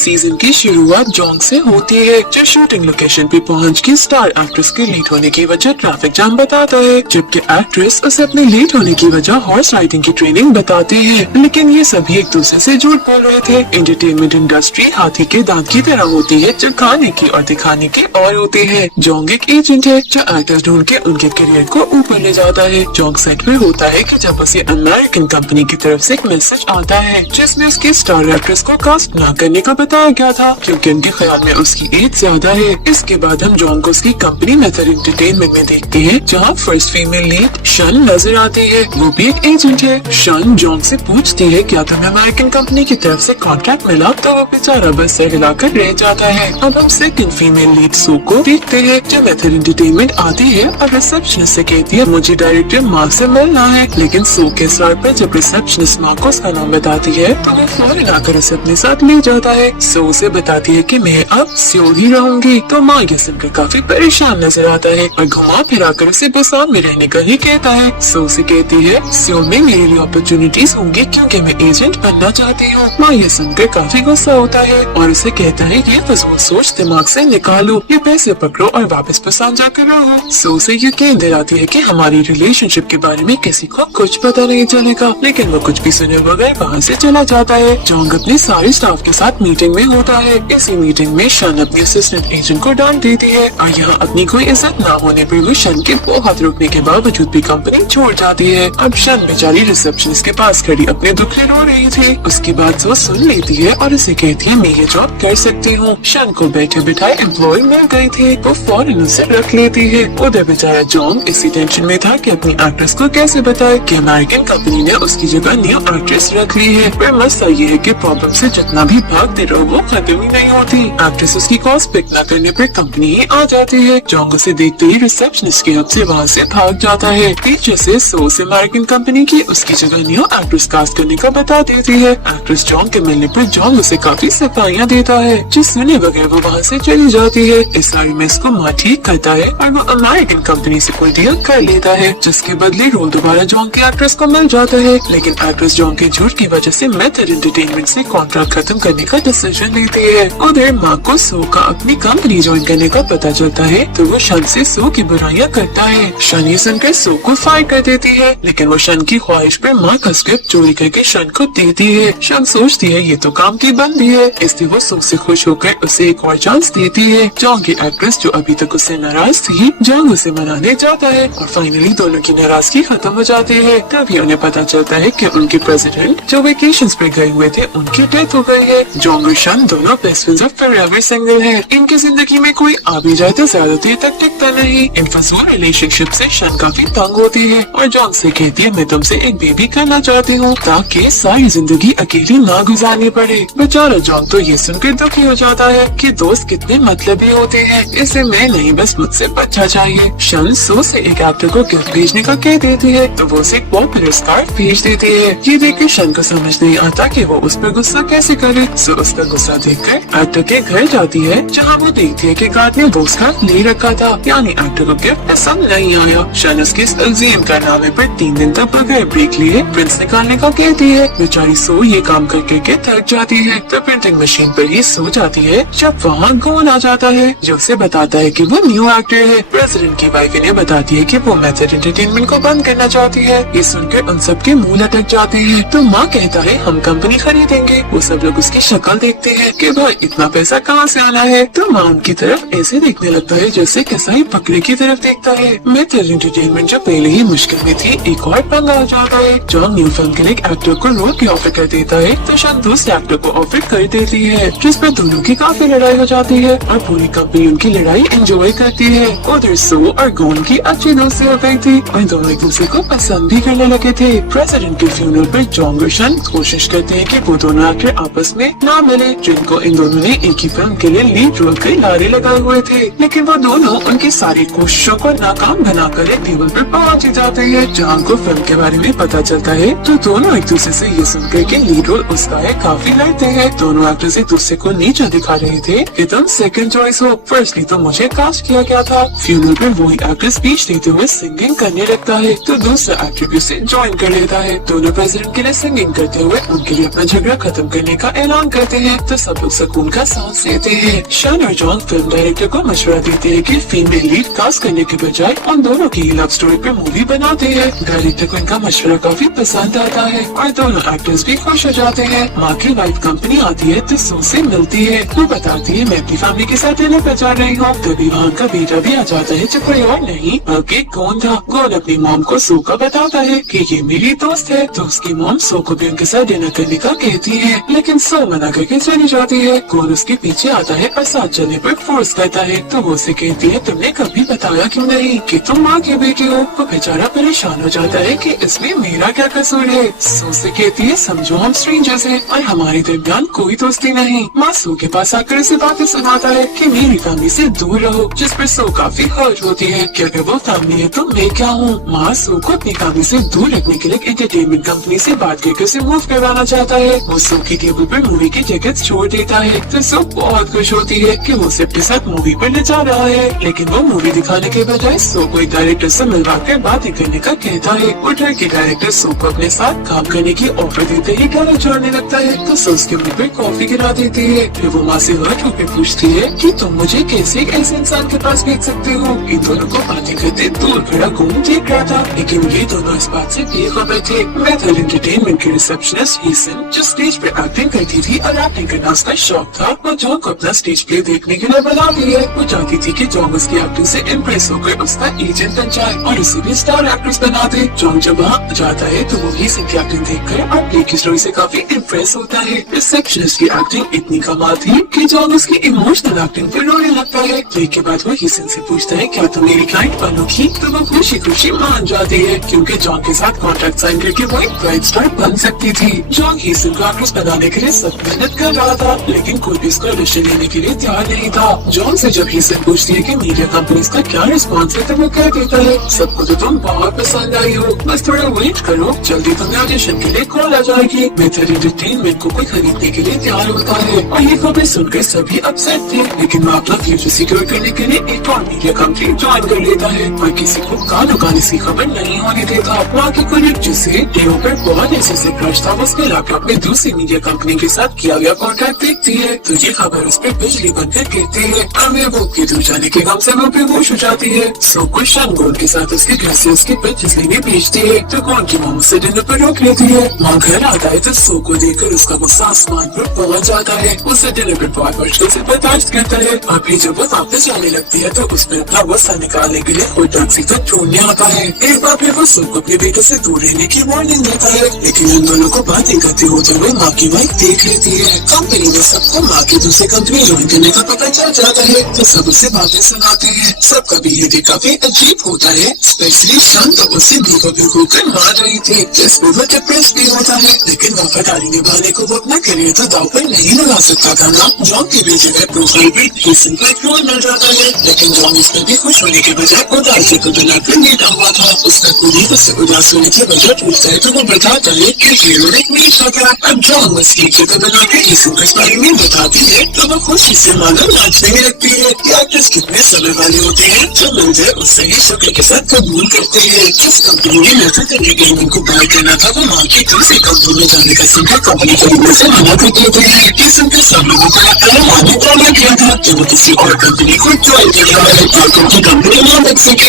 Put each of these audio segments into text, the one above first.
Season की शुरुआत Jong से होती है, जो शूटिंग लोकेशन पे पहुंच के स्टार एक्ट्रेस के लेट होने की वजह ट्रैफिक जाम बताता है, जबकि एक्ट्रेस उसे अपने लेट होने की वजह हॉर्स राइडिंग की ट्रेनिंग बताती है। लेकिन ये सभी एक दूसरे से झूठ बोल रहे थे। एंटरटेनमेंट इंडस्ट्री हाथी के दांत की तरह होती है, जो खाने की और दिखाने की और होती है। जोंग एक एजेंट है जो एक्टर्स ढूंढ के उनके करियर को ऊपर ले जाता है। जोंग सेट पे होता है कि जब उसे अमेरिकन कंपनी की तरफ से एक मैसेज आता है जिसमें उसकी स्टार एक्ट्रेस को कास्ट न करने का बताया गया था, क्योंकि उनके ख्याल में उसकी एज ज्यादा है। इसके बाद हम जोंग को उसकी कंपनी मेथड एंटरटेनमेंट में देखते हैं, जहां फर्स्ट फीमेल लीड शन नजर आती है। वो भी एक एजेंट है। शन जोंग से पूछती है क्या तुम्हें अमेरिकन कंपनी की तरफ से कॉन्ट्रैक्ट मिला, तो वो बेचारा बस सर हिलाकर रह जाता है। अब हम सेकंड फीमेल लीड सू को देखते हैं, जो मेथड एंटरटेनमेंट आती है और रिसेप्शनिस्ट से कहती है मुझे डायरेक्टर मार्क से मिलना है। लेकिन सू के सर पर जब रिसेप्शनिस्ट मार्क को उसका नाम बताती है तो वो फौरन आकर उसे अपने साथ ले जाता है। सो उसे बताती है कि मैं अब सियोल ही रहूंगी। तो माँ ये सुनकर काफी परेशान नजर आता है और घुमा फिरा कर उसे बुसान में रहने का ही कहता है। सो उसे कहती है सियोल में मेरे लिए अपॉर्चुनिटीज होंगी क्योंकि मैं एजेंट बनना चाहती हूँ। माँ ये सुनकर काफी गुस्सा होता है और उसे कहता है ये फजूल सोच दिमाग से निकालो, ये पैसे पकड़ो और वापस बुसान जाकर रहो। सो उसे यकीन दिलाती है कि हमारी रिलेशनशिप के बारे में किसी को कुछ पता नहीं चलेगा, लेकिन वो कुछ भी सुने बगैर वहाँ से चला जाता है। जोंग अपने सारे स्टाफ के साथ मीटिंग में होता है। इसी मीटिंग में शन अपनी असिस्टेंट एजेंट को डांट देती है और यहाँ अपनी कोई इज्जत न होने पर वो शन के बहुत रुकने के बावजूद भी कंपनी छोड़ जाती है। अब शन बेचारी रिसेप्शनिस्ट के पास खड़ी अपने दुख से रो रही थी। उसकी बात वो सुन लेती है और उसे कहती है मैं ये जॉब कर सकती हूँ। शन को बैठे बिठाए एम्प्लॉय मिल गई थी, वो फौरन उसे रख लेती है। उधर बेचारा जोंग इसी टेंशन में था कि अपनी एक्ट्रेस को कैसे बताए कि अमेरिकन कंपनी ने उसकी जगह न्यू एक्ट्रेस रख ली है। पर मसला ये है कि प्रॉब्लम से जितना भी भागते रहो वो खत्म ही नहीं होती। एक्ट्रेस उसकी कॉल पिक न करने पर कंपनी ही आ जाती है। जोंग उसे देखते ही रिसेप्शनिस्ट की हद से वहाँ से भाग जाता है। पीछे से सोस अमेरिकन कंपनी की उसकी जगह न्यू एक्ट्रेस कास्ट करने का बता देती है। एक्ट्रेस जोंग के मिलने पर जोंग उसे काफी सफाइयाँ देता है, जिस सुने बगैर वो वहाँ से चली जाती है। इस सारी में इसको माँ ठीक करता है और वो अमेरिकन कंपनी से कोई डील कर लेता है, जिसके बदले रोल दोबारा जोंग की एक्ट्रेस को मिल जाता है। लेकिन एक्ट्रेस जोंग के झूठ की वजह से मेथड एंटरटेनमेंट से कॉन्ट्रैक्ट खत्म करने का डिसीजन लेती है। उधर माँ को सो का अपनी कंपनी ज्वाइन करने का पता चलता है तो वो शन से सो की बुराइयां करता है। शन ये सुनकर सो को फायर कर देती है, लेकिन वो शन की ख्वाहिश पर माँ का स्क्रिप्ट चोरी करके शन को देती है। शन सोचती है ये तो काम की बंदी है, इसलिए वो सो से खुश होकर उसे एक और चांस देती है। जोंग की एक्ट्रेस जो अभी तक उससे नाराज थी, जोंग उसे मनाने जाता है और फाइनली दोनों की नाराजगी खत्म हो जाती है। तभी उन्हें पता चलता है कि उनके प्रेसिडेंट जो वेकेशंस पे गए हुए थे उनकी डेथ हो गई है। जोंग और शन दोनों best friends of forever single है। इनकी जिंदगी में कोई आ भी जाए तो ज्यादा देर तक टिकता नहीं। इन फजूल रिलेशनशिप से शन काफी तंग होती है और जोंग से कहती है मैं तुमसे एक बेबी करना चाहती हूँ ताकि सारी जिंदगी अकेली ना गुजारनी पड़े। बेचारा जोंग तो ये सुनकर दुखी हो जाता है कि दोस्त कितने मतलबी होते हैं, इसे मैं नहीं बस मुझसे बच्चा चाहिए। शन सो से एक एक्टर को गिफ्ट भेजने का कह देती है तो वो उसे एक पॉपुलर स्कार्फ भेज देती है। ये देखकर शन को समझ नहीं आता कि वो उस पर गुस्सा कैसे करे। सो उसका गुस्सा देखकर एक्टर के घर जाती है, जहाँ वो देखती है कि गार्ड ने वो स्कार्फ ले रखा था, यानी एक्टर को गिफ्ट पसंद नहीं आया। शन उसके इस एग्जाम कारनामे पर 3 दिन तक बगैर ब्रेक लिए प्रिंट्स निकालने का कहती है। बेचारी सो ये काम करके के थक जाती है तो प्रिंटिंग मशीन पर ही सो जाती है, जब वहाँ गोन आ जाता है जो उसे बताता है कि वो न्यू एक्टर है। प्रेसिडेंट की वाइफ इन्हें बताती है कि वो मेथड एंटरटेनमेंट को बंद करना चाहती है। ये सुनकर उन सबके मुंह लटक जाते हैं तो माँ कहता है हम कंपनी खरीदेंगे। वो सब लोग उसकी शक्ल देखते हैं कि भाई इतना पैसा कहाँ से आना है, तो माँ उनकी तरफ ऐसे देखने लगता है जैसे कसाई बकरे की तरफ देखता है। मेथड एंटरटेनमेंट जो पहले ही मुश्किल में थी एक और पंगा आ जाता है। जॉन न्यू फिल्म के लिए एक एक्टर को रोल की ऑफर कर देता है तो शन दूसरे एक्टर को ऑफर कर देती है, जिस पर दोनों की काफी लड़ाई हो जाती है और पूरी कंपनी उनकी लड़ाई एंजॉय करती है। उधर सो और गोन की अच्छी दोस्ती हो गई थी और दोनों एक दूसरे को पसंद भी करने लगे थे। प्रेसिडेंट के फ्यूनरल पर जोंग और शन कोशिश करते हैं कि वो दोनों एक्टर आपस में ना मिले, जिनको इन दोनों ने एक ही फिल्म के लिए लीड रोल के नारे लगाए हुए थे। लेकिन वो दोनों उनकी सारी कोशिशों को नाकाम बनाकर एक टेबल पर पहुंच ही जाते हैं, जहां को फिल्म के बारे में पता चलता है तो दोनों एक दूसरे से ये सुनकर कि लीड रोल उसका है काफी लड़ते हैं। दोनों एक्टर्स एक दूसरे को नीचे दिखा रहे थे कि तुम सेकंड चॉइस हो, फर्स्टली तो मुझे कास्ट किया गया था। फ्यूनरल पर वही एक्टर स्पीच देते हुए सिंगिंग करने लगता है तो दूसरा एक्टर भी उसे ज्वाइन कर लेता है। दोनों प्रेसिडेंट के लिए सिंगिंग करते हुए उनके लिए अपना झगड़ा खत्म करने का ऐलान करते हैं। है तो सब लोग सुकून का सांस लेते हैं। शन और जॉन फिल्म डायरेक्टर को मशवरा देते हैं कि फीमेल लीड कास्ट करने के बजाय उन दोनों की लव स्टोरी पर मूवी बनाते हैं। डायरेक्टर को इनका मशवरा काफी पसंद आता है और दोनों एक्टर्स भी खुश हो जाते हैं। माँ की वाइफ कंपनी आती है तो सो से मिलती है। वो बताती है मैं अपनी फैमिली के साथ डिनर पर जा रही हूँ। तभी वहाँ का बेटा भी आ जाता है जो कोई और नहीं बल्कि कौन था। कौन अपनी मॉम को सो का बताता है कि ये मेरी दोस्त है तो उसकी मॉम सो को भी उनके साथ डिनर करने का कहती है, लेकिन सो मना करके चली जाती है। कौन उसके पीछे आता है और साथ चलने पर फोर्स करता है तो वो उसे कहती है तुमने कभी बताया क्यों नहीं कि तुम माँ की बेटी हो। वो बेचारा परेशान हो जाता है कि इसमें मेरा क्या कसूर है। सो से कहती है समझो हम स्ट्रेंजर्स हैं और हमारे दरमियान कोई दोस्ती नहीं। माँ सो के पास आकर उसे बातें सुनाता है कि मेरी फैमिली से दूर रहो, जिस पर सो काफी हर्ट होती है कि अगर वो फैमिली है तो मैं क्या हूँ। माँ सो को अपनी फैमिली से दूर रखने के लिए एंटरटेनमेंट कंपनी से बात करके उसे मूव करवाना चाहता है। वो सो की टेबल पर मूवी की टिकट्स छोड़ देता है तो सो बहुत खुश होती है कि वो सिर्फ के साथ मूवी पर ले जा रहा है, लेकिन वो मूवी दिखाने के बजाय सो को एक डायरेक्टर से मिलवा कर बातें करने का कहता है। वो डर के डायरेक्टर सो को अपने साथ काम करने की ऑफर देते ही गला छोड़ने लगता है तो सो उसके मुंह पर कॉफी गिरा देती है। फिर वो माँ से हर्ट होकर पूछती है कि तुम मुझे कैसे एक ऐसे इंसान के पास भेज सकते हो। इन दोनों को बातें करते दूर खड़ा घूम देख रहा था, लेकिन ये दोनों इस बात से बेखबर थे। मेथड एंटरटेनमेंट की रिसेप्शनिस्ट हीसन जो स्टेज पे एक्टिंग करती थी और एक्टिंग करना उसका शौक था, वो जॉन को अपना स्टेज प्ले देखने के लिए बुलाती है। वो चाहती थी कि जॉन उसकी एक्टिंग से इम्प्रेस होकर उसका एजेंट बन जाए और उसे भी स्टार एक्ट्रेस बना दे। जॉन जब वहाँ जाता है तो वो हीसन की एक्टिंग देखकर और प्ले की स्टोरी से काफी इम्प्रेस होता है। रिसेप्शनिस्ट की एक्टिंग इतनी कमाल थी कि जॉन उसकी इमोशनल एक्टिंग पर रोने लगता है। प्ले के बाद वो हीसन से पूछता है क्या तुम मेरी क्लाइंट बनोगी, तो वो खुशी खुशी मान जाती है क्योंकि जॉन के साथ कॉन्ट्रैक्ट साइन करके वो एक ब्राइट स्टार बन सकती थी। जॉन हीसन को एक्ट्रेस बनाने के लिए सब मेहनत कर रहा था, लेकिन कोई भी इसको ऑडिशन लेने के लिए तैयार नहीं था। जॉन से जब हीसन पूछती है कि मीडिया कंपनीज का क्या रिस्पॉन्स है तो वो कह देता है सबको तो तुम बहुत पसंद आई हो, बस थोड़ा वेट करो, जल्दी तुम्हें ऑडिशन के लिए कॉल आ जाएगी। मेथड एंटरटेनमेंट को कोई खरीदने के लिए तैयार होता है और ये खबर सुनकर सभी अपसेट थे, लेकिन वो अपना फ्यूचर सिक्योर करने के लिए एक और मीडिया कंपनी ज्वाइन कर लेता है और किसी को कान उगाने की खबर नहीं होने देता। वहाँ के कोलिग जिसे टेओ पर बहुत ऐसे से क्रश था, उसके लैपटॉप में दूसरी मीडिया कंपनी के साथ किया गया कॉन्ट्रैक्ट देखती है तो ये खबर उस पर बिजली बनकर गिरती है और वो के दूर जाने के गम से वो बेहोश हो जाती है। सो को शन गोल के साथ उसके घर से उसके पिक्चर्स लेने भेजती है तो कौन की माँ उसे डिनर पर रोक लेती है। माँ घर आता है तो सो को देखकर उसका गुस्सा आसमान पर पहुँच जाता है। उसे डिनर पर बहुत मुश्किल से बर्दाश्त करता है और फिर जब वो वापस जाने लगती है तो उसमें अपना गुस्सा निकालने के लिए कोई टैक्सी तक ढूंढने आता है। एक बार फिर वो सो को अपने बेटे से दूर रहने की वार्निंग देता है, लेकिन इन दोनों को बातें करते होते हुए माँ की वाइफ देख लेती है। कंपनी में सबको माँ की दूसरी कंपनी ज्वाइन करने का पता चल जाता है तो सब उसे बातें सुनाते हैं। सबका बिहेवियर काफी अजीब होता है, स्पेशली शन तो उसे भिगो कर मार रही थी जिसमें वो डिप्रेस भी होता है, लेकिन वफादारी निभाने को वो अपना करियर तो दाव पर नहीं लगा सकता था ना। जॉन के भेजे गए प्रोफाइल पर हीसन का एक रोल मिल जाता है, लेकिन जॉन इसमें भी खुश होने के बजाय उदासी को बनाकर लेटा हुआ था। उसका कुलीग उससे उदास होने की वजह पूछता है तो वो बताता है कि हीरो एक मीट था। अब जॉन बस टीचर को बनाकर हीसन को इस बारे में बताती है तो वो खुशी से मानो नाचने में लगती है। एक्टर्स कितने समय वाले होते हैं जो मिल जाए उससे ही शुक्र के साथ कबूल करते हैं। जिस कंपनी ने मेथड एंटरटेनमेंट को बाय करना था वो माँ की दूसरी कंपनी में जाने का सुनकर कंपनी खरीदने से मना कर देते हैं। ये सुनकर सब लोगों को लगता है माँ ने क्या किया था कि वो किसी और कंपनी को ज्वाइन कर रहा है ताकि उनकी कंपनी ना लग सके।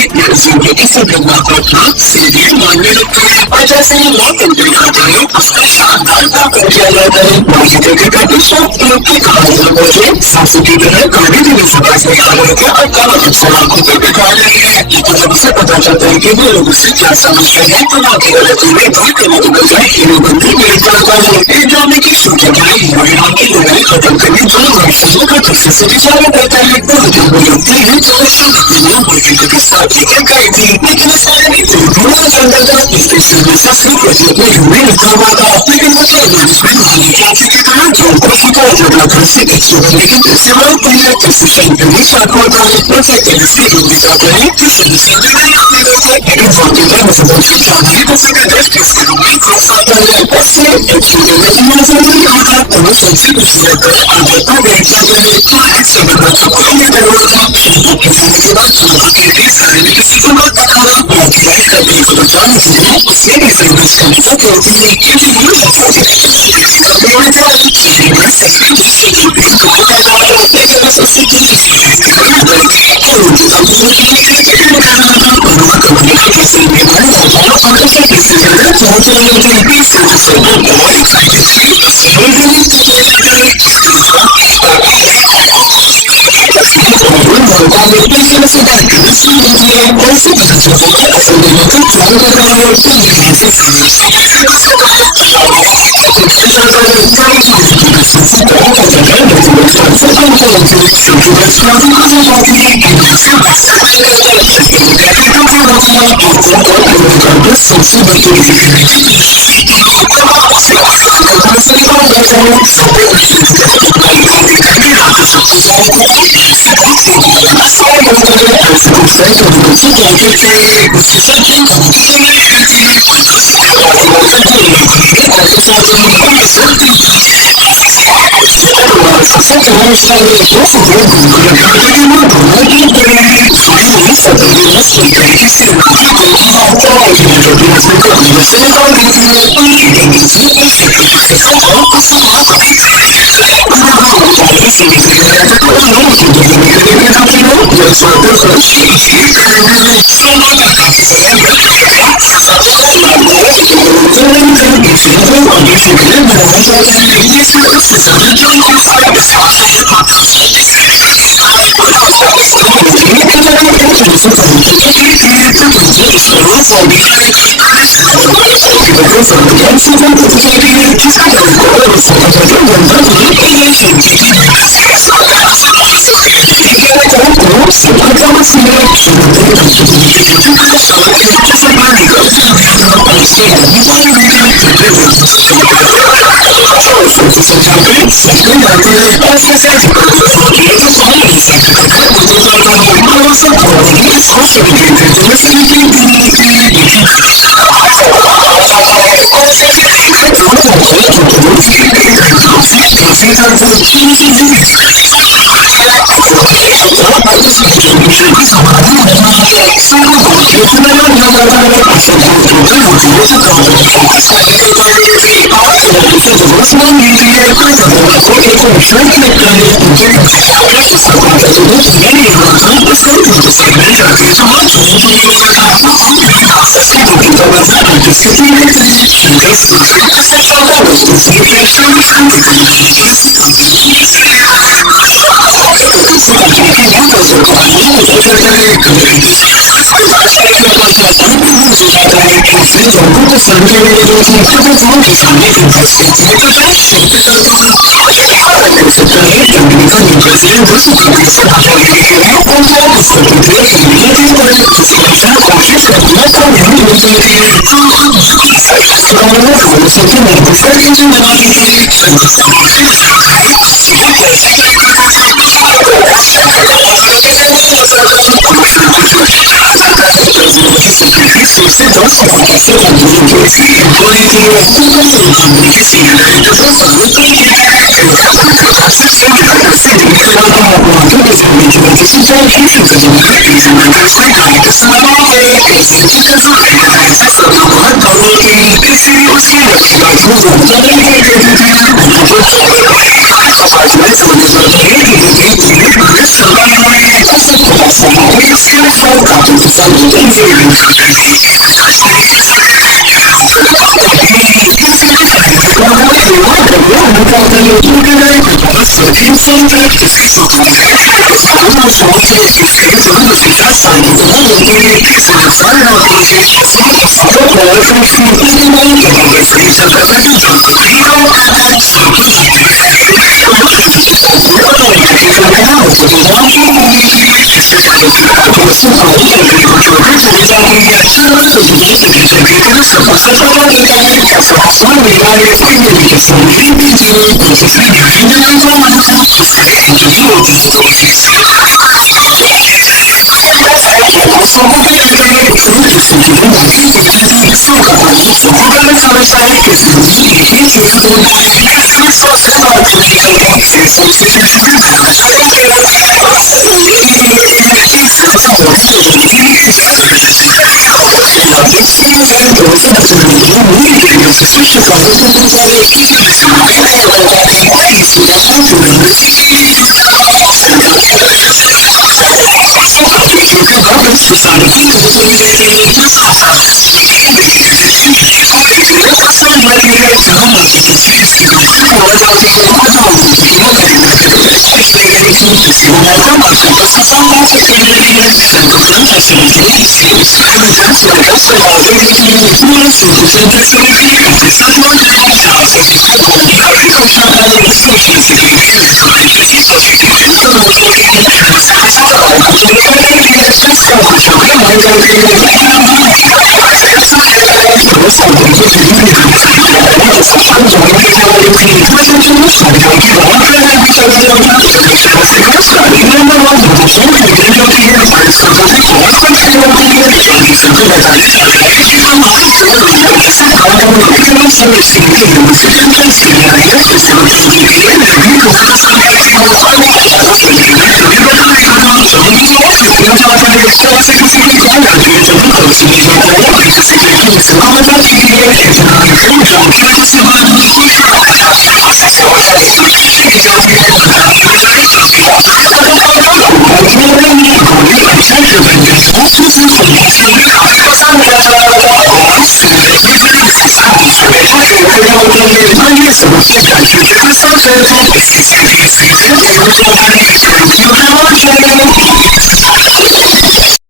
सब लोग माँ को अपना सीरियल मानने लगते हैं और जैसे ही माँ कंपनी खाता है उसका शानदार दाखिल किया जाता है। माँ की जगह का भी शौक की कहानियां मुझे सासू की तरह गाने भी समझ नहीं आ रहे थे और कल अक्सर आंखों पर बिठा रहे हैं। लेकिन जब उसे पता चलता है कि वो लोग उससे क्या समझ रहे हैं तो माँ की गलती में दूर करने के बजाय हीरो बनकर नहीं करता है। एक ड्रामे की शूटिंग के लिए हीरो हीरोइन की लड़ाई खत्म करने 2 वर्षों का फिर से विचार करता है। तो जब वो लगती है तो बॉयफ्रेंड के साथ लेकर गई थी, लेकिन इस बारे में पूरा चल था इसके सिर से सीक्रेटली अपने रूम में लिखा हुआ था। लेकिन वो मैनेजमेंट वाली चाची की तरह जॉन को शिकायत लगा घर से एक्स्ट्रा करने की फिर से मांगती है जिससे शन के लिए स्टार्ट होता है। वो कहते हैं इसके रूम में जाता है कि समस्या में नहीं आती रहता है, लेकिन जॉन के टाइम से बहुत जाना है तो सेक्रेटरी इसके रूम में घुस आता है। उससे एक चीज़ में नजर नहीं आता तो वो शन से कुछ लगता है आगे का वेट करता है तो एक्स्ट्रा बनना का कोई नहीं होगा। के बाद सारे में किसी को मत दिखाना मोटिवेट करने को बचाने के लिए उसने भी फेमस करने को कहती है क्योंकि वो लड़का कंपनी में जाए सच में